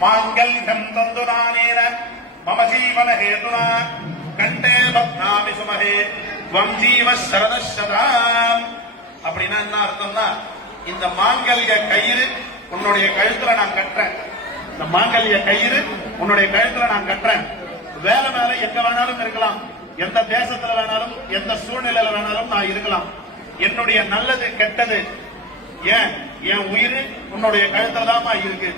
மாங்கல்யம் தந்துரானேன மம ஜீவன ஹேதுனா கண்டே பத்னாமி சுமஹே வம் ஜீவ சரதசதாம். அப்படின்னா என்ன அர்த்தம்னா, இந்த மாங்கல்ய கயிறு உன்னுடைய கழுத்துல நான் கட்டுறேன். இந்த மாங்கல்ய கயிறு உன்னுடைய கழுத்துல நான் கட்டுறேன். வேலை மேல எங்க வேணாலும் இருக்கலாம், எந்த தேசத்துல வேணாலும், எந்த சூழ்நிலையில வேணாலும் நான் இருக்கலாம். என்னுடைய நல்லது கெட்டது ஏன் என் உயிர் உன்னுடைய கழுத்துல தான் இருக்கு.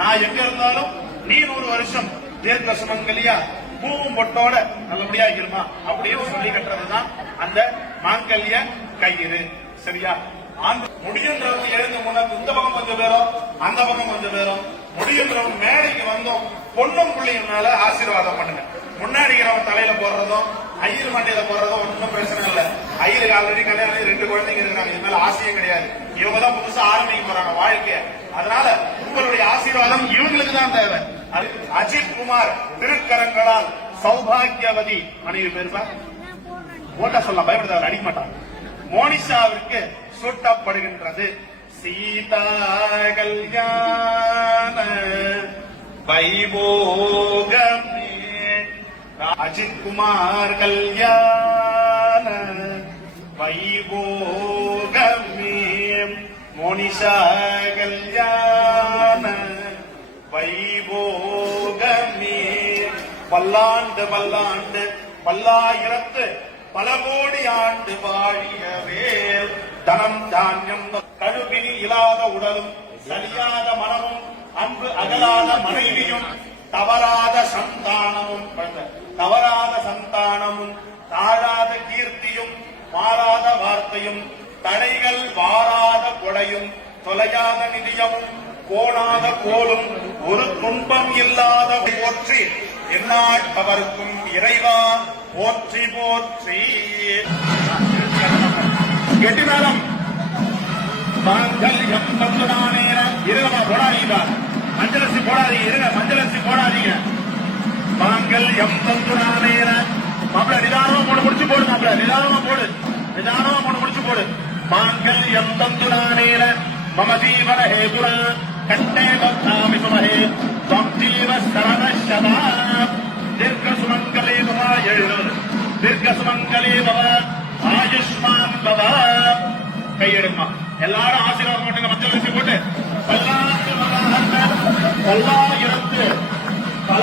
நான் எங்க இருந்தாலும் நீ 100 வருஷம் தீர்க்க சுமங்கலியா பூவும் பொட்டோட நல்லபடியா இருமா அப்படின்னு சொல்லி கட்டுறதுதான் அந்த மாங்கல்ய கயிறு. சரியா? முடியுன்றவங்க எழுந்து முன்னாடி இந்த பக்கம் கொஞ்சம் பேரும் அந்த பக்கம் கொஞ்சம் பேரும் முடியுன்றவங்க மேடைக்கு வந்தோம் பொண்ணும் பிள்ளைங்க மேல ஆசீர்வாதம் பண்ணுங்க. முன்னாடி தலையில போடுறதும் ஐயர் மண்டையில போடுறதும் ஒன்றும் பிரச்சனை இல்ல. ஐயருக்கு ஆல்ரெடி கல்யாணம் 2 குழந்தைங்க இருக்காங்க. இது மேல ஆசையும் கிடையாது. இவங்கதான் புதுசா ஆரம்பிக்க போறாங்க வாழ்க்கைய. அதனால உங்களுடைய ஆசீர்வாதம் இவங்களுக்கு தான் தேவை. அஜித் குமார் திருக்கரங்களால் சௌபாகியவதி மனைவி பேருப்பா ஓட்ட சொல்லலாம், பயப்படுத்த அடிக்க மாட்டாங்க. மோனிஷாவிற்கு சூட்டப்படுகின்றது சீதா கல்யாண வைபோகமே. அஜித் குமார் கல்யாண வைபோகமே. மோனிஷா கல்யாண வைபோகமே. பல்லாண்டு பல்லாண்டு பல்லாயிரத்து பல கோடி ஆண்டு வாழியவே. தனம் தானியம் கழுவினி இல்லாத உடலும் சரியாத மனமும் அன்பு அகலாத மனைவியும் தவறாத சந்தானமும் தாழாத கீர்த்தியும் மாறாத வார்த்தையும் தடைகள் வாராத கொடையும் தொலையாத நிதியமும் கோணாத கோலும் ஒரு துன்பம் இல்லாத போற்றி எந்நாள் அவருக்கும் இறைவா போற்றி போற்றி. கெட்டினாலும் மாங்கல்யம் தந்துரானேன இருங்கம்மா போடாதீங்க, மஞ்சளரிசி போடாதீங்க, இருங்க மஞ்சளரிசி போடாதீங்க. மாங்கல்யம் தந்துரானேன மாப்பிள நிதானமா போட்டு முடிச்சு போடு, மாப்பிள நிதானமா போடு, நிதானமா போட்டு முடிச்சு போடு. மாங்கல்யம் தந்துரானேன மம ஜீவன ஹேதுனா கண்டே பத்னாமி சுமஹே வம் ஜீவ சரதசதாம். தீர்க்க சுமங்கலே பவ. எழுது தீர்க்க சுமங்கலே பவ ஆயுஷ்மான் பவ. கையெடுமா எல்லாரும் ஆசீர்வாதம் பண்ணுங்க. மஞ்சள் அரிசி போட்டு பல்லாயிரத்து பல